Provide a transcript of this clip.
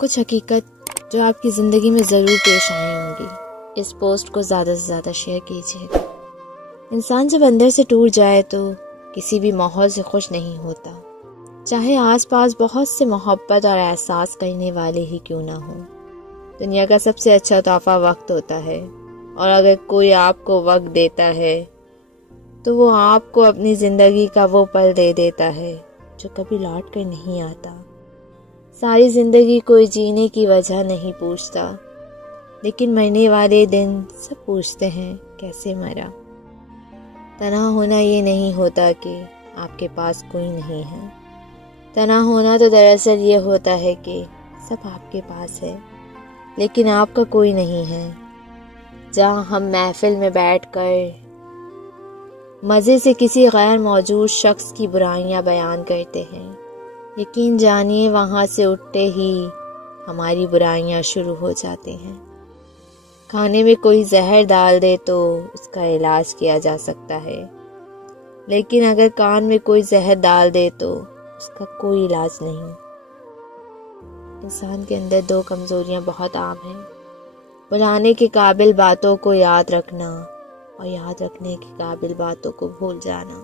کچھ حقیقت جو آپ کی زندگی میں ضرور پیش آئی ہوں گی۔ اس پوسٹ کو زیادہ سے زیادہ شیئر کیجیے گا۔ انسان جب اندر سے ٹوٹ جائے تو کسی بھی ماحول سے خوش نہیں ہوتا، چاہے آس پاس بہت سے محبت اور احساس کرنے والے ہی کیوں نہ ہوں۔ دنیا کا سب سے اچھا تحفہ وقت ہوتا ہے، اور اگر کوئی آپ کو وقت دیتا ہے تو وہ آپ کو اپنی زندگی کا وہ پل دے دیتا ہے جو کبھی لوٹ کر نہیں آتا۔ ساری زندگی کوئی جینے کی وجہ نہیں پوچھتا، لیکن مرنے والے دن سب پوچھتے ہیں کیسے مرا۔ تنہا ہونا یہ نہیں ہوتا کہ آپ کے پاس کوئی نہیں ہے، تنہا ہونا تو دراصل یہ ہوتا ہے کہ سب آپ کے پاس ہے لیکن آپ کا کوئی نہیں ہے۔ جہاں ہم محفل میں بیٹھ کر مزے سے کسی غیر موجود شخص کی برائیاں بیان کرتے ہیں، یقین جانیے وہاں سے اٹھتے ہی ہماری برائیاں شروع ہو جاتی ہیں۔ کھانے میں کوئی زہر ڈال دے تو اس کا علاج کیا جا سکتا ہے، لیکن اگر کان میں کوئی زہر ڈال دے تو اس کا کوئی علاج نہیں۔ انسان کے اندر دو کمزوریاں بہت عام ہیں: بھلانے کے قابل باتوں کو یاد رکھنا اور یاد رکھنے کے قابل باتوں کو بھول جانا۔